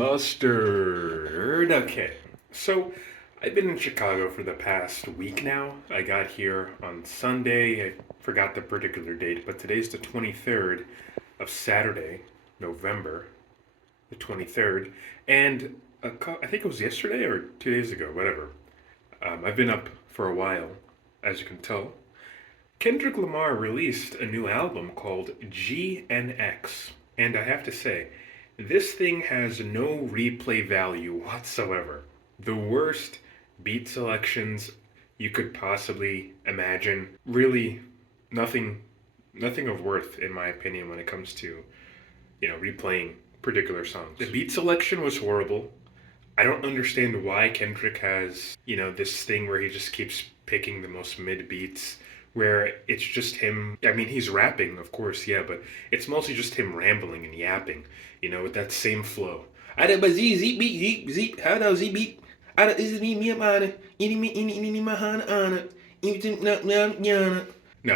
Mustard. Okay, so I've been in Chicago for the past week now. I got here on Sunday. I forgot the particular date, but today's the 23rd of Saturday, November the 23rd. And I think it was yesterday or 2 days ago, whatever. I've been up for a while, as you can tell. Kendrick Lamar released a new album called GNX. And I have to say, this thing has no replay value whatsoever. The worst beat selections you could possibly imagine. Really, nothing, nothing of worth in my opinion when it comes to, replaying particular songs. The beat selection was horrible. I don't understand why Kendrick has, this thing where he just keeps picking the most mid beats where it's just him. I mean, he's rapping, of course, yeah, but it's mostly just him rambling and yapping, with that same flow. No,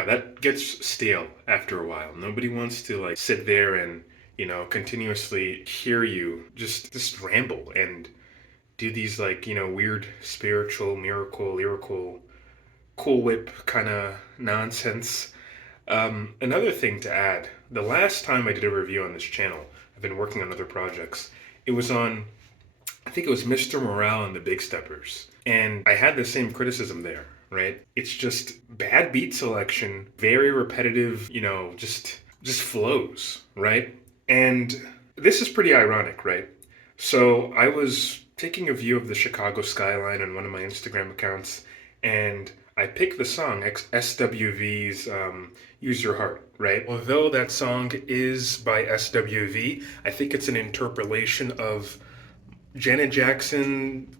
that gets stale after a while. Nobody wants to like sit there and, continuously hear you just ramble and do these like, weird spiritual, miracle, lyrical Cool Whip kind of nonsense. Another thing to add, the last time I did a review on this channel, I've been working on other projects, it was on, I think it was Mr. Morale and the Big Steppers. And I had the same criticism there, right? It's just bad beat selection, very repetitive, just flows, right? And this is pretty ironic, right? So I was taking a view of the Chicago skyline on one of my Instagram accounts, and I picked the song SWV's Use Your Heart, right? Although that song is by SWV, I think it's an interpolation of Janet Jackson,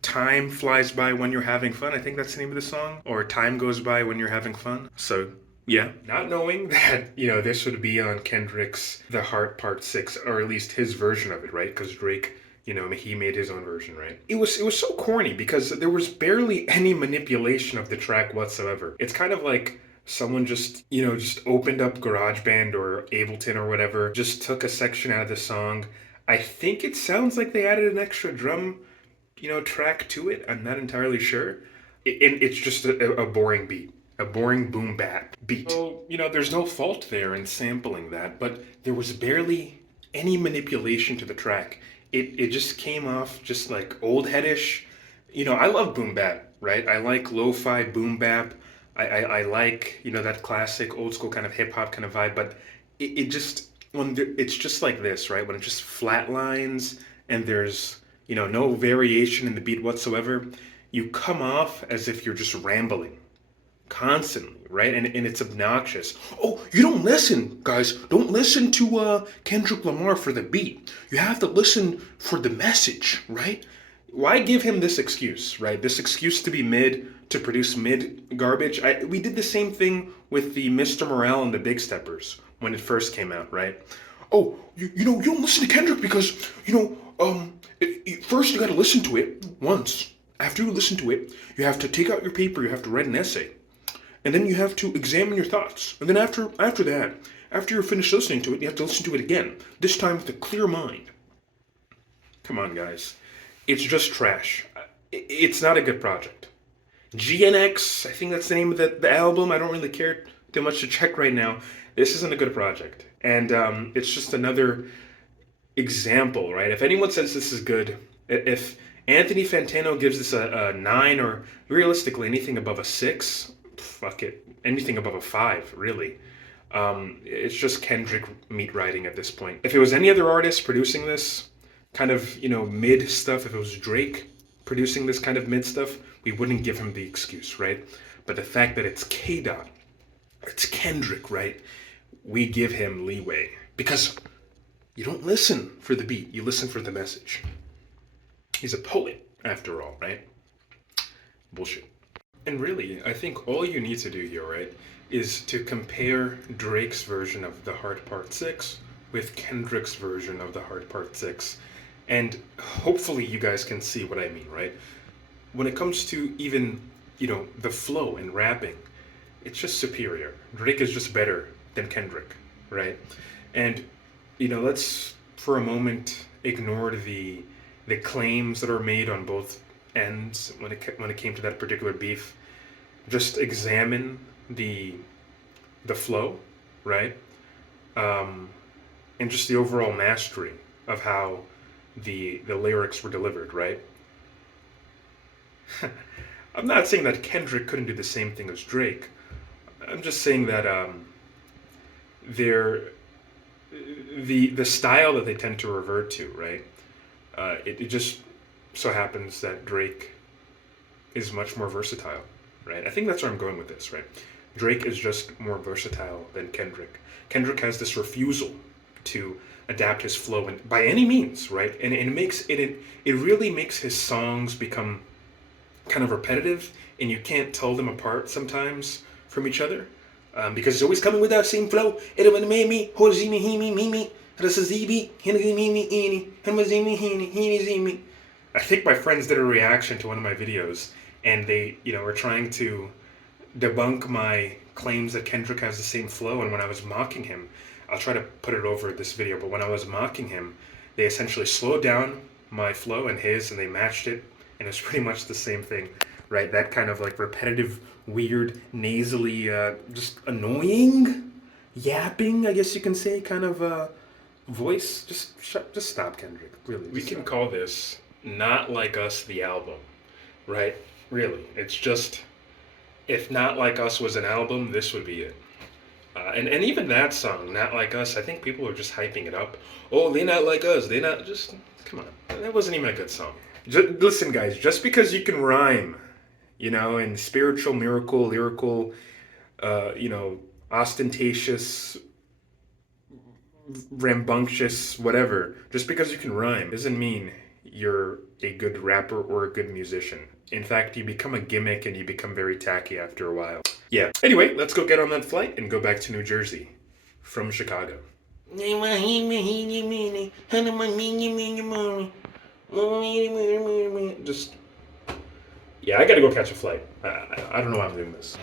Time Flies By When You're Having Fun. I think that's the name of the song. Or Time Goes By When You're Having Fun. So, yeah. Not knowing that, this would be on Kendrick's The Heart Part 6, or at least his version of it, right? Because Drake, he made his own version, right? It was so corny because there was barely any manipulation of the track whatsoever. It's kind of like someone just opened up GarageBand or Ableton or whatever, just took a section out of the song. I think it sounds like they added an extra drum, track to it. I'm not entirely sure. It's just a boring beat. A boring boom bap beat. So, there's no fault there in sampling that, but there was barely any manipulation to the track. It just came off just like old headish. I love boom bap, right? I like lo-fi boom bap. I like, that classic old school kind of hip hop kind of vibe, but it just, it's just like this, right? When it just flatlines and there's, no variation in the beat whatsoever, you come off as if you're just rambling constantly, right? And it's obnoxious. Oh, you don't listen, guys. Don't listen to Kendrick Lamar for the beat. You have to listen for the message, right? Why give him this excuse, right? This excuse to be mid, to produce mid garbage. We did the same thing with the Mr. Morale and the Big Steppers when it first came out, right? Oh, you don't listen to Kendrick because, first you got to listen to it once. After you listen to it, you have to take out your paper, you have to write an essay. And then you have to examine your thoughts. And then after that, after you're finished listening to it, you have to listen to it again. This time with a clear mind. Come on, guys. It's just trash. It's not a good project. GNX, I think that's the name of the album. I don't really care too much to check right now. This isn't a good project. And it's just another example, right? If anyone says this is good, if Anthony Fantano gives this a 9 or realistically anything above a 6, fuck it. Anything above a 5, really. It's just Kendrick meat writing at this point. If it was any other artist producing this kind of, mid stuff, if it was Drake producing this kind of mid stuff, we wouldn't give him the excuse, right? But the fact that it's K-Dot, it's Kendrick, right? We give him leeway. Because you don't listen for the beat, you listen for the message. He's a poet, after all, right? Bullshit. And really, I think all you need to do here, right, is to compare Drake's version of The Heart Part 6 with Kendrick's version of The Heart Part 6. And hopefully you guys can see what I mean, right? When it comes to even, the flow and rapping, it's just superior. Drake is just better than Kendrick, right? And, let's for a moment ignored the claims that are made on both ends when it came to that particular beef. Just examine the flow, right? Um, and just the overall mastery of how the lyrics were delivered, right? I'm not saying that Kendrick couldn't do the same thing as Drake. I'm just saying that they're the style that they tend to revert to, right? It just so happens that Drake is much more versatile, right? I think that's where I'm going with this, right? Drake is just more versatile than Kendrick. Kendrick has this refusal to adapt his flow and by any means, right? And it makes it really makes his songs become kind of repetitive, and you can't tell them apart sometimes from each other because he's always coming with that same flow. It would make me hozimi himi mimi rasazibi hinimi ini hamazimi hini hini. I think my friends did a reaction to one of my videos, and they, were trying to debunk my claims that Kendrick has the same flow. And when I was mocking him, I'll try to put it over this video, but when I was mocking him, they essentially slowed down my flow and his, and they matched it, and it's pretty much the same thing, right? That kind of like repetitive, weird, nasally, just annoying, yapping, I guess you can say, kind of voice. Just stop, Kendrick. Really, we can call this "Not Like Us" the album, right? Really, it's just if "Not Like Us" was an album, this would be it. And even that song, "Not Like Us," I think people are just hyping it up. Oh, they're not like us. They're not. Just come on. That wasn't even a good song. Listen, guys. Just because you can rhyme, and spiritual, miracle, lyrical, ostentatious, rambunctious, whatever. Just because you can rhyme doesn't mean you're a good rapper or a good musician. In fact, you become a gimmick and you become very tacky after a while. Yeah. Anyway, let's go get on that flight and go back to New Jersey from Chicago. Just, yeah, I gotta go catch a flight. I don't know why I'm doing this.